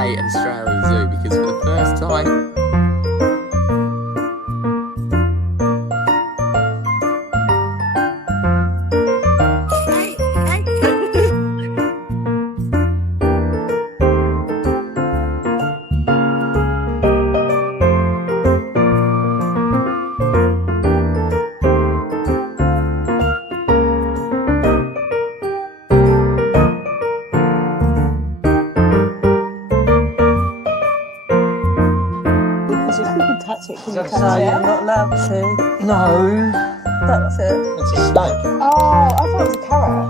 day at Australia Zoo because for the first time... Touch it, can you touch No, it? you're not allowed to. No. That's it. It's a snake. Oh, I thought it was a carrot.